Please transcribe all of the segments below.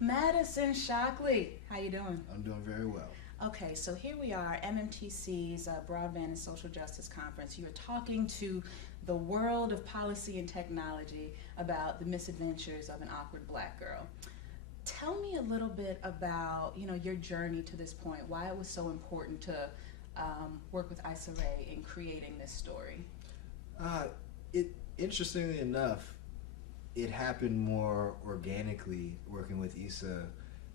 Madison Shockley, how you doing? I'm doing very well. Okay, so here we are, MMTC's Broadband and Social Justice Conference. You're talking to the world of policy and technology about the misadventures of an awkward black girl. Tell me a little bit about, your journey to this point, why it was so important to work with Issa Rae in creating this story. Interestingly enough, it happened more organically working with Issa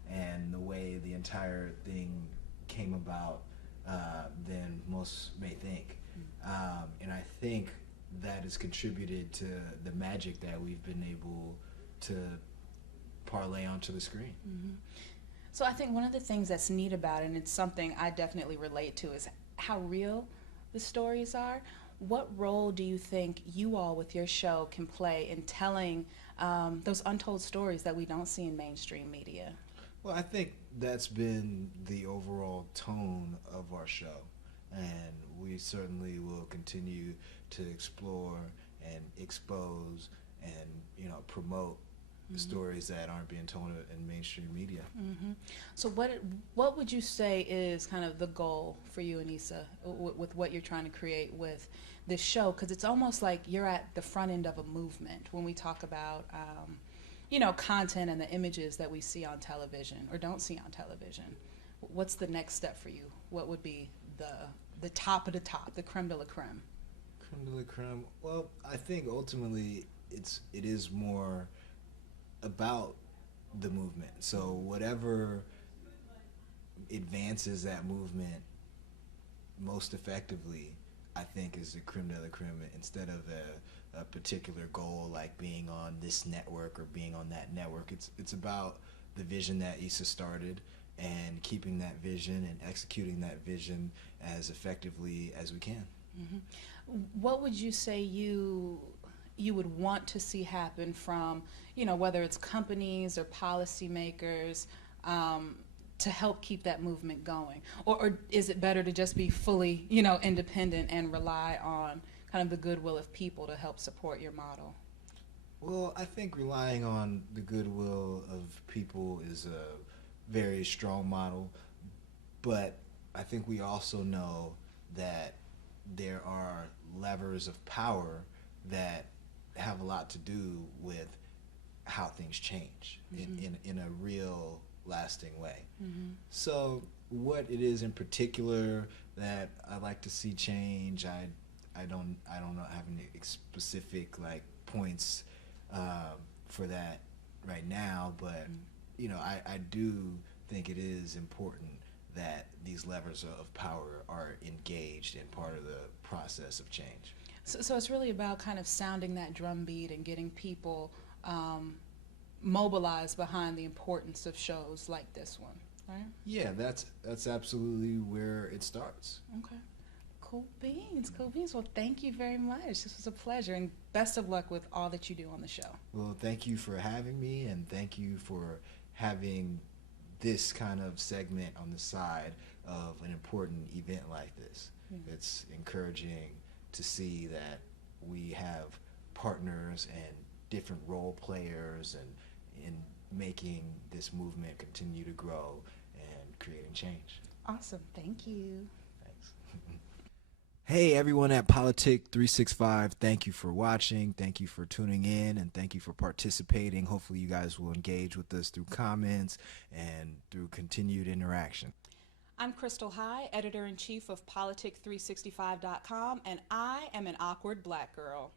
and the way the entire thing came about than most may think. And I think that has contributed to the magic that we've been able to parlay onto the screen. Mm-hmm. So I think one of the things that's neat about it, and it's something I definitely relate to, is how real the stories are. What role do you think you all with your show can play in telling those untold stories that we don't see in mainstream media? Well, I think that's been the overall tone of our show, and we certainly will continue to explore and expose and promote stories that aren't being told in mainstream media. Mm-hmm. So what would you say is kind of the goal for you and Issa with what you're trying to create with this show? Because it's almost like you're at the front end of a movement when we talk about content and the images that we see on television or don't see on television. What's the next step for you? What would be the top of the top, the creme de la creme? Creme de la creme. Well, I think ultimately it is more about the movement. So whatever advances that movement most effectively, I think, is the creme de la creme, instead of a particular goal like being on this network or being on that network. It's about the vision that Issa started and keeping that vision and executing that vision as effectively as we can. Mm-hmm. What would you say you would want to see happen from, whether it's companies or policymakers, to help keep that movement going? Or is it better to just be fully, independent and rely on kind of the goodwill of people to help support your model? Well, I think relying on the goodwill of people is a very strong model, but I think we also know that there are levers of power that have a lot to do with how things change in a real lasting way. Mm-hmm. So what it is in particular that I like to see change, I don't know, have any specific points for that right now, but I do think it is important that these levers of power are engaged in part of the process of change. So it's really about kind of sounding that drumbeat and getting people mobilized behind the importance of shows like this one, right? Yeah, that's absolutely where it starts. Okay. Cool beans. Well, thank you very much. This was a pleasure, and best of luck with all that you do on the show. Well, thank you for having me, and thank you for having this kind of segment on the side of an important event like this. Mm-hmm. It's encouraging to see that we have partners and different role players and in making this movement continue to grow and creating change. Awesome. Thank you. Thanks. Hey everyone at Politic365, thank you for watching, thank you for tuning in, and thank you for participating. Hopefully you guys will engage with us through comments and through continued interaction. I'm Kristal L, editor-in-chief of Politic365.com, and I am an awkward black girl.